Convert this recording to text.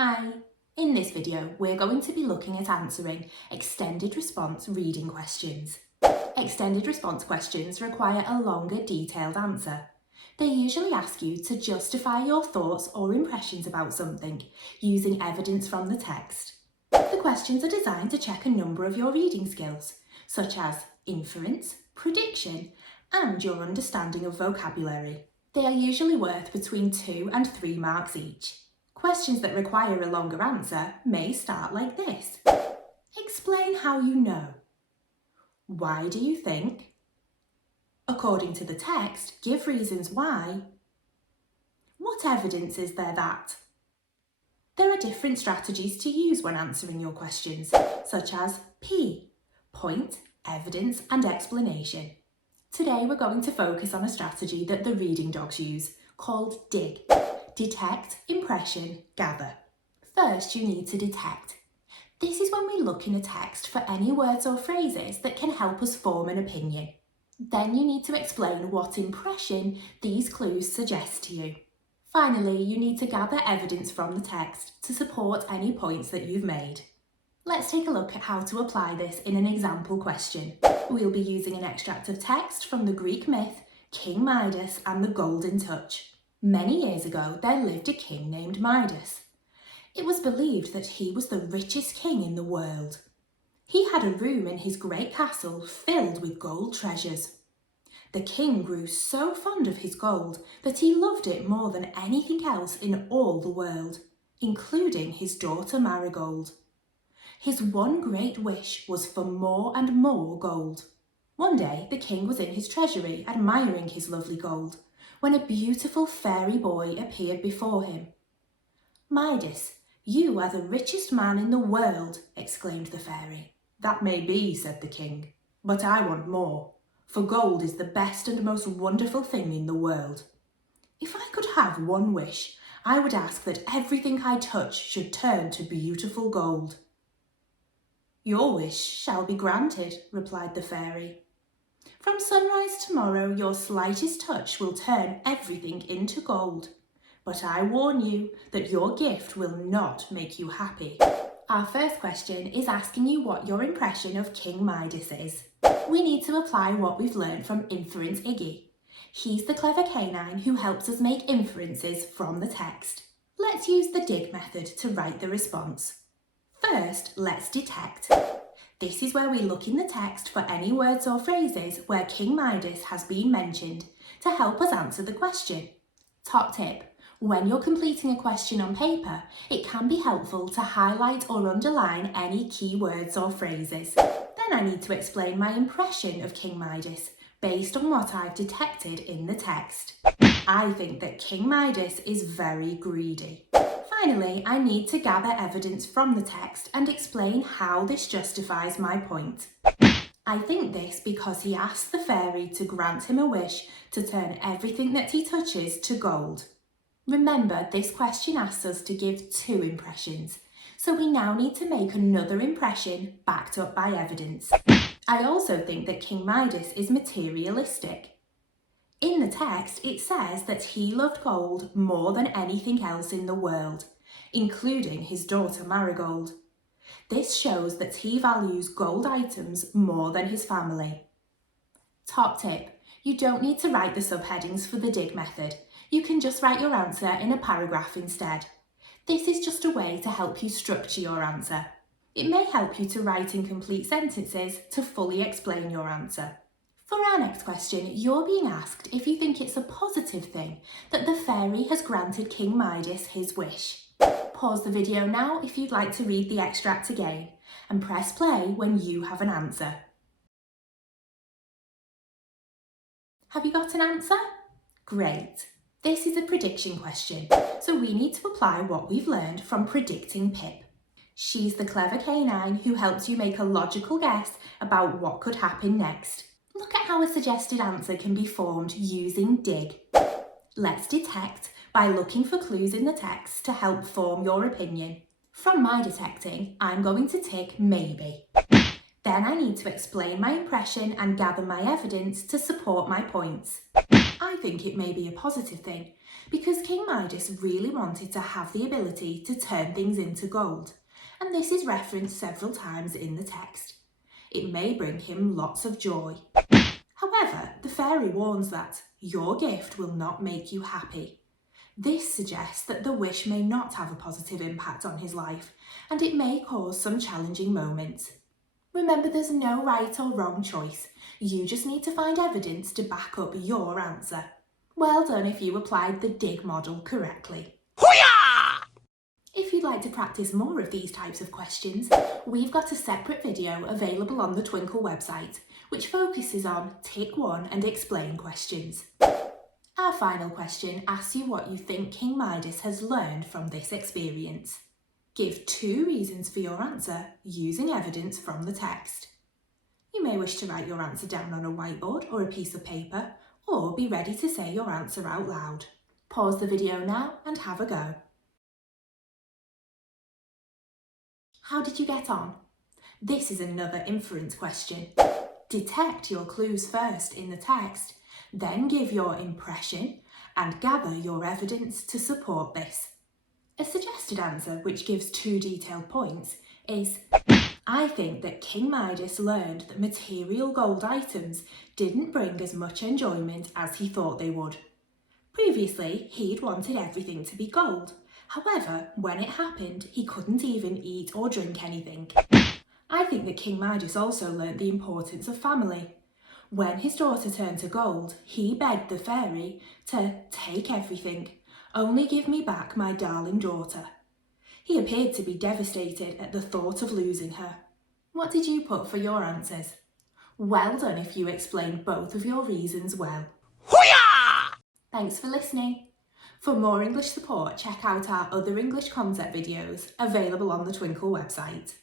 Hi! In this video, we're going to be looking at answering extended response reading questions. Extended response questions require a longer, detailed answer. They usually ask you to justify your thoughts or impressions about something using evidence from the text. The questions are designed to check a number of your reading skills, such as inference, prediction, and your understanding of vocabulary. They are usually worth between 2 and 3 marks each. Questions that require a longer answer may start like this. Explain how you know. Why do you think? According to the text, give reasons why. What evidence is there that? There are different strategies to use when answering your questions, such as P, point, evidence, and explanation. Today we're going to focus on a strategy that the reading dogs use, called DIG. Detect, impression, gather. First, you need to detect. This is when we look in a text for any words or phrases that can help us form an opinion. Then you need to explain what impression these clues suggest to you. Finally, you need to gather evidence from the text to support any points that you've made. Let's take a look at how to apply this in an example question. We'll be using an extract of text from the Greek myth, King Midas and the Golden Touch. Many years ago, there lived a king named Midas. It was believed that he was the richest king in the world. He had a room in his great castle filled with gold treasures. The king grew so fond of his gold that he loved it more than anything else in all the world, including his daughter Marigold. His one great wish was for more and more gold. One day, the king was in his treasury admiring his lovely gold, when a beautiful fairy boy appeared before him. "Midas, you are the richest man in the world," exclaimed the fairy. "That may be," said the king, "but I want more, for gold is the best and most wonderful thing in the world. If I could have one wish, I would ask that everything I touch should turn to beautiful gold." "Your wish shall be granted," replied the fairy. "From sunrise tomorrow, your slightest touch will turn everything into gold. But I warn you that your gift will not make you happy." Our first question is asking you what your impression of King Midas is. We need to apply what we've learned from Inference Iggy. He's the clever canine who helps us make inferences from the text. Let's use the dig method to write the response. First, let's detect. This is where we look in the text for any words or phrases where King Midas has been mentioned to help us answer the question. Top tip: when you're completing a question on paper, it can be helpful to highlight or underline any key words or phrases. Then I need to explain my impression of King Midas based on what I've detected in the text. I think that King Midas is very greedy. Finally, I need to gather evidence from the text and explain how this justifies my point. I think this because he asked the fairy to grant him a wish to turn everything that he touches to gold. Remember, this question asks us to give 2 impressions, so we now need to make another impression backed up by evidence. I also think that King Midas is materialistic. In the text, it says that he loved gold more than anything else in the world, including his daughter Marigold. This shows that he values gold items more than his family. Top tip: you don't need to write the subheadings for the dig method. You can just write your answer in a paragraph instead. This is just a way to help you structure your answer. It may help you to write incomplete sentences to fully explain your answer. For our next question, you're being asked if you think it's a positive thing that the fairy has granted King Midas his wish. Pause the video now if you'd like to read the extract again, and press play when you have an answer. Have you got an answer? Great! This is a prediction question, so we need to apply what we've learned from predicting Pip. She's the clever canine who helps you make a logical guess about what could happen next. Look at how a suggested answer can be formed using dig. Let's detect by looking for clues in the text to help form your opinion. From my detecting, I'm going to tick maybe. Then I need to explain my impression and gather my evidence to support my points. I think it may be a positive thing, because King Midas really wanted to have the ability to turn things into gold, and this is referenced several times in the text. It may bring him lots of joy. However, the fairy warns that your gift will not make you happy. This suggests that the wish may not have a positive impact on his life, and it may cause some challenging moments. Remember, there's no right or wrong choice. You just need to find evidence to back up your answer. Well done if you applied the dig model correctly. Hoo-yah! If you'd like to practice more of these types of questions, we've got a separate video available on the Twinkl website, which focuses on Tick 1 and Explain questions. Our final question asks you what you think King Midas has learned from this experience. Give 2 reasons for your answer using evidence from the text. You may wish to write your answer down on a whiteboard or a piece of paper, or be ready to say your answer out loud. Pause the video now and have a go. How did you get on? This is another inference question. Detect your clues first in the text, then give your impression and gather your evidence to support this. A suggested answer, which gives 2 detailed points, is: I think that King Midas learned that material gold items didn't bring as much enjoyment as he thought they would. Previously, he'd wanted everything to be gold. However, when it happened, he couldn't even eat or drink anything. I think that King Midas also learnt the importance of family. When his daughter turned to gold, he begged the fairy to take everything. Only give me back my darling daughter. He appeared to be devastated at the thought of losing her. What did you put for your answers? Well done if you explained both of your reasons well. Hoo-yah! Thanks for listening. For more English support, check out our other English concept videos available on the Twinkl website.